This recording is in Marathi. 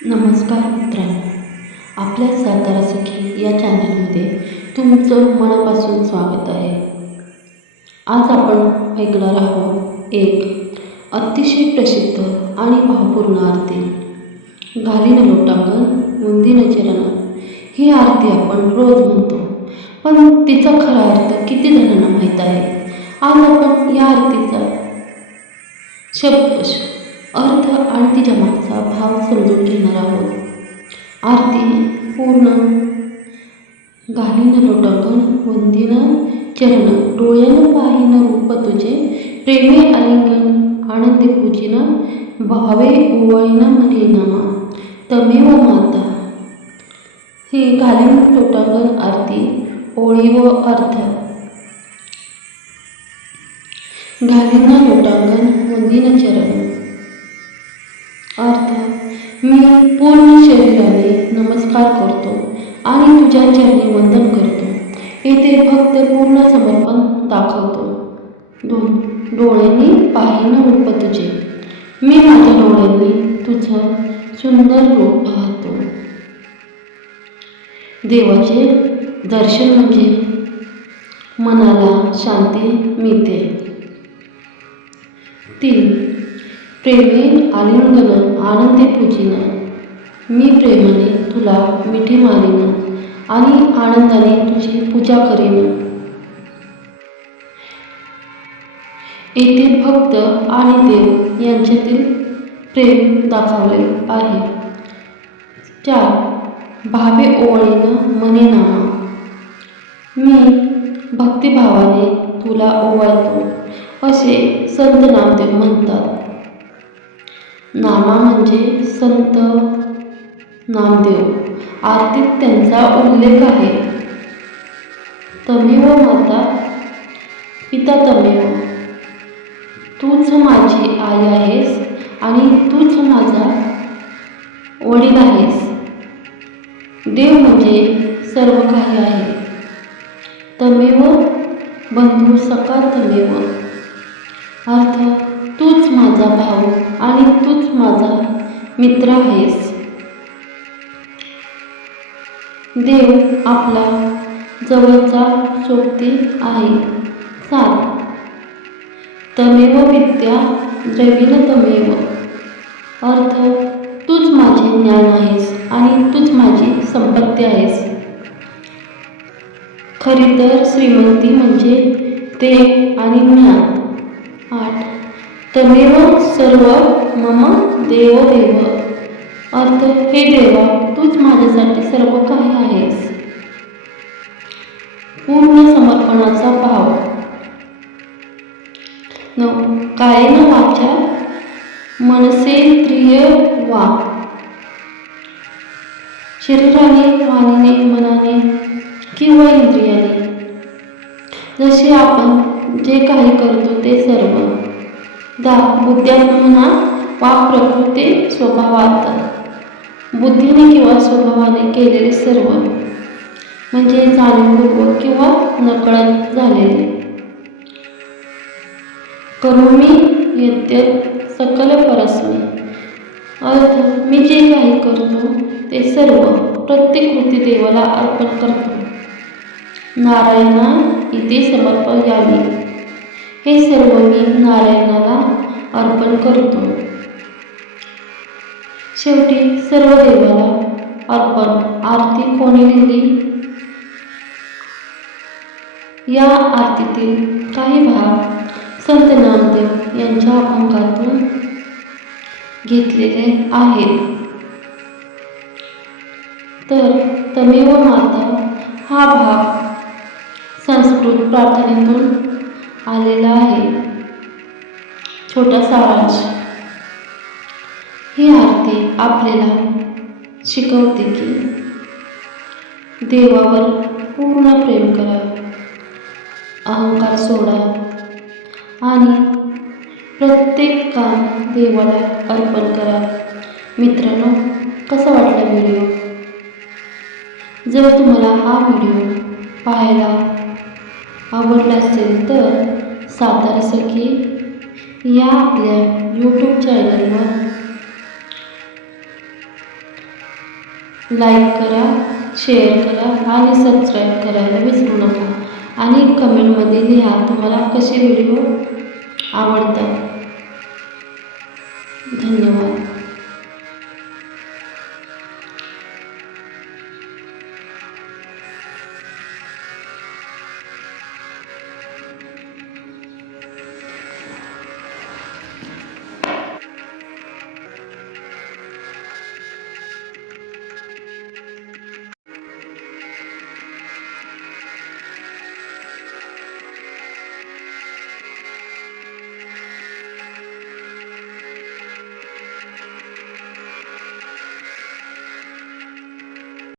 नमस्कार मित्रांनो, आपल्या सातारा सखी या चॅनलमध्ये तुमचं मनापासून स्वागत आहे. आज आपण ऐकणार आहोत एक अतिशय प्रसिद्ध आणि भावपूर्ण आरती, घालीन लोटांगण वंदीन चरण. ही आरती आपण रोज म्हणतो, पण तिचा खरा अर्थ किती जणांना माहीत आहे? आज आपण या आरतीचा शब्द अर्थ आणि तिच्या मागचा भाव समजून घेणार आहोत. आरती पूर्ण. घालीन लोटांगण वंदीन चरण, डोळ्यानं पाहीन रूप तुझे, प्रेमे आलिंगन आनंदी पूजिन, भावे ओवाळीन म्हणे नामा तमेव माता. ही घालीन लोटांगण आरती ओळी व अर्थ. घालीन लोटांगण वंदीन चरण. अर्थ: मी पूर्ण शरीराने नमस्कार करतो आणि तुझ्या चरणी वंदन करतो. येथे फक्त पूर्ण समर्पण दाखवतो. 2. डोळ्यांनी पाहीन रूप तुझे, मी माझ्या डोळ्यांनी तुझं सुंदर रूप पाहतो. देवाचे दर्शन म्हणजे मनाला शांती मिळते. 3. प्रेमे आलिंगन आनंदी पूजिन, मी प्रेमाने तुला मिठी मारीन आणि आनंदाने तुझी पूजा करीन. येथे भक्त आणि देव यांच्यातील प्रेम दाखवले आहे. 4. भावे ओवाळीन म्हणे नामा, मी भक्तिभावाने तुला ओवाळतो असे संत नामदेव म्हणतात. नामा म्हणजे संत नामदेव. आरतीत त्यांचा उल्लेख आहे. तमेव माता पिता तमेव, तूच माझी आई आहेस आणि तूच माझा वडील आहेस. देव म्हणजे सर्व काही आहे. तमेव बंधू सखा तमेव. अर्थ: तूच माझा भाऊ आणि तूच माझा मित्र आहेस. देव आपला जवळचा सोबती आहे. 7. तमेव विद्या द्रविण तमेव. अर्थ: तूच माझे ज्ञान आहेस आणि तूच माझी संपत्ती आहेस. खरी तर श्रीमंती म्हणजे देव आणि ज्ञान. 8. तमेव सर्व मम देव देव. अर्थ: हे देवा, तूच माझ्यासाठी सर्व काही आहेस. पूर्ण समर्पणाचा भाव. 9. कायेन वाचा मनसेंद्रिय वा. शरीराने, वाणीने, मनाने किंवा इंद्रियाने जसे आपण जे काही करतो ते सर्व. 10. बुद्ध्यात्मना वा प्रकृते स्वभावात. बुद्धीने किंवा स्वभावाने केलेले सर्व, म्हणजे जाणीवपूर्वक किंवा नकळत झालेले. करोमि यद्यत् सकल परस्मै. अर्थ: मी जे काही करतो ते सर्व, प्रत्येक कृती देवाला अर्पण करतो. नारायणा इति समर्पयामि. हे सर्व मी नारायणाला अर्पण करतो. शेवटी सर्व देवाला अर्पण. आरती कोणी लिहिली? या आरतीतील काही भाग संत नामदेव यांच्या अभंगातून घेतलेले आहेत. तर तमेव माता हा भाग संस्कृत प्रार्थनेतून आलेला आहे. छोटा सारांश. ही आरती आपल्याला शिकवते की देवावर पूर्ण प्रेम करा, अहंकार सोडा आणि प्रत्येक काम देवाला अर्पण करा. मित्रांनो, कसा वाटला व्हिडिओ? जर तुम्हाला हा व्हिडिओ पाहायला आवडला असेल तर सातारा सखी या आपल्या यूट्यूब चॅनलवर लाईक करा, शेअर करा आणि सबस्क्राईब करायला विसरू नका. आणि कमेंटमध्ये लिहा तुम्हाला कसे व्हिडिओ आवडतात. धन्यवाद.